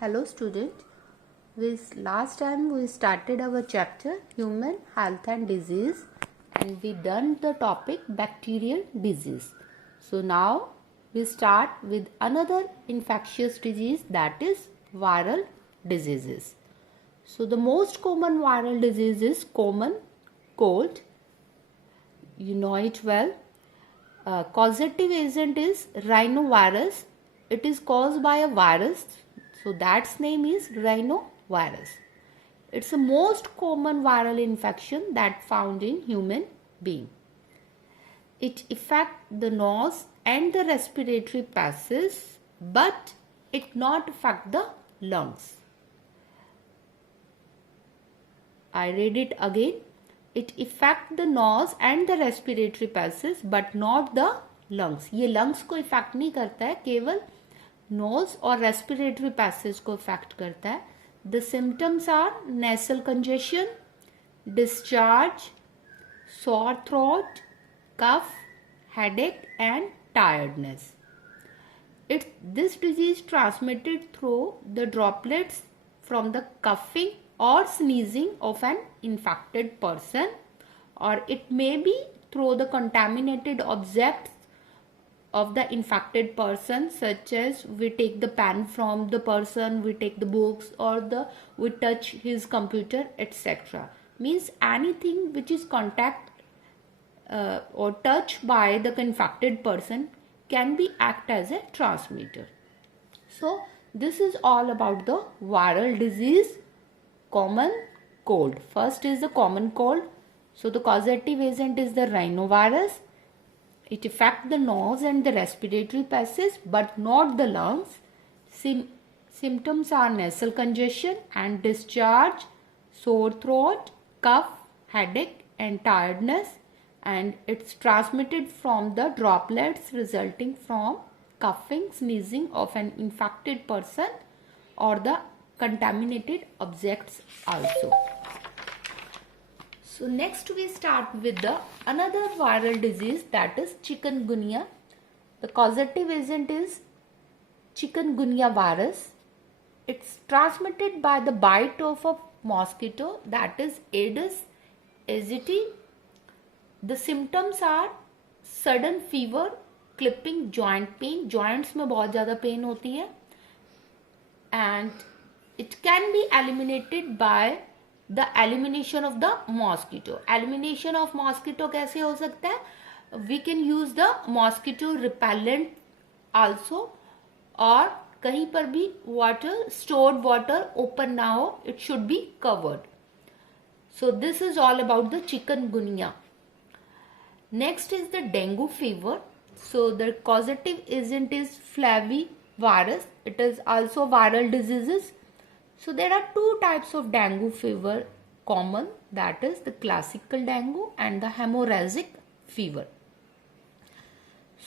Hello student. Last time we started our chapter Human Health and Disease and we done the topic bacterial disease. So now we start with another infectious disease, that is viral diseases. So the most common viral disease is common cold. You know it well. Causative agent is rhinovirus. It is caused by a virus, so that's name is rhinovirus. It's the most common viral infection that found in human being. It affects the nose and the respiratory passages, but it not affect the lungs. I read it again. It affect the nose and the respiratory passages but not the lungs. ये lungs को affect नहीं करता है, केवल nose और respiratory passage को affect करता है. The symptoms are nasal congestion, discharge, sore throat, cough, headache and tiredness. This disease transmitted through the droplets from the coughing or sneezing of an infected person, or it may be through the contaminated objects of the infected person, such as we take the pen from the person, we take the books, or we touch his computer, etc. Means anything which is contact or touched by the infected person can be act as a transmitter. So this is all about the viral disease common cold. First is the common cold. So the causative agent is the rhinovirus. It affects the nose and the respiratory passage but not the lungs. Symptoms are nasal congestion and discharge, sore throat, cough, headache and tiredness, and it's transmitted from the droplets resulting from coughing, sneezing of an infected person or the contaminated objects also. So next we start with the another viral disease, that is chikungunya. The causative agent is chikungunya virus. It's transmitted by the bite of a mosquito, that is Aedes aegypti. The symptoms are sudden fever, clipping, joint pain. Joints में बहुत ज़्यादा pain होती है, and it can be eliminated by the elimination of the mosquito. Elimination of mosquito कैसे हो सकता है? We can use the mosquito repellent also, और कहीं पर भी water, stored water open ना हो, it should be covered. So this is all about the chikungunya. Next is the dengue fever. So the causative agent is flavivirus. It is also viral diseases. So there are two types of dengue fever common, that is the classical dengue and the hemorrhagic fever.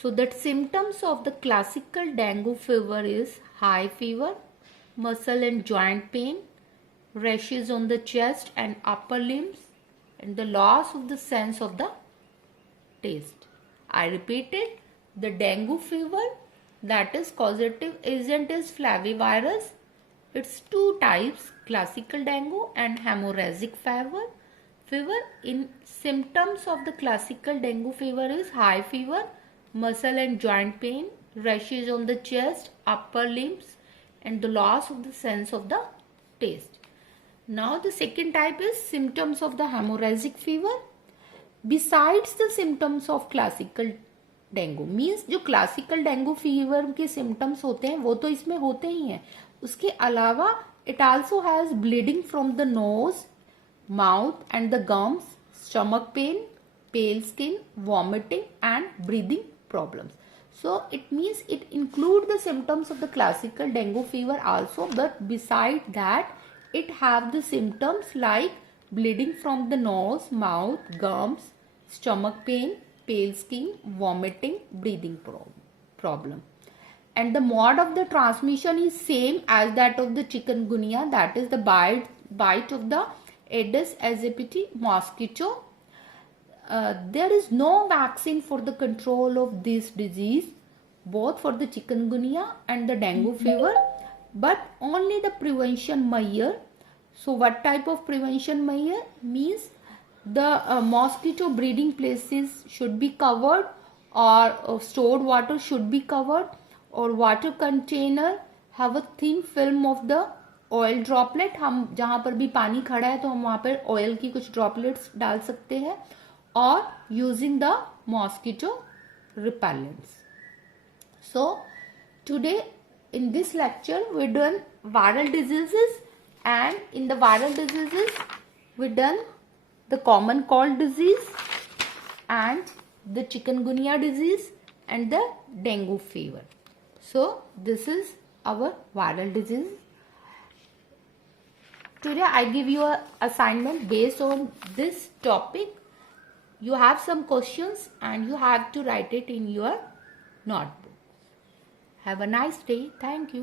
So the symptoms of the classical dengue fever is high fever, muscle and joint pain, rashes on the chest and upper limbs, and the loss of the sense of the taste. I repeated, the dengue fever, that is causative agent is flavivirus. It's two types, classical dengue and hemorrhagic fever. In symptoms of the classical dengue fever is high fever, muscle and joint pain, rashes on the chest, upper limbs, and the loss of the sense of the taste. Now the second type is symptoms of the hemorrhagic fever. Besides the symptoms of classical dengue, means जो classical dengue fever के symptoms होते हैं वो तो इसमें होते ही हैं, उसके अलावा it also has bleeding from the nose, mouth and the gums, stomach pain, pale skin, vomiting and breathing problems. So it means it include the symptoms of the classical dengue fever also, but beside that it have the symptoms like bleeding from the nose, mouth, gums, stomach pain, pale skin, vomiting, breathing problem. And the mode of the transmission is same as that of the chikungunya, that is the bite of the Aedes aegypti mosquito. There is no vaccine for the control of this disease, both for the chikungunya and the dengue fever. but only the prevention measure. So what type of prevention measure? Means the mosquito breeding places should be covered, or stored water should be covered, or water container have a thin film of the oil droplet. हम जहाँ पर भी पानी खड़ा है तो हम वहाँ पर ऑयल की कुछ ड्रॉपलेट्स डाल सकते हैं, और using the mosquito repellents. So today in this lecture we done viral diseases, and in the viral diseases we done the common cold disease and the chikungunya disease and the dengue fever. So this is our viral disease. Today I give you a assignment based on this topic. You have some questions and you have to write it in your notebook. Have a nice day. Thank you.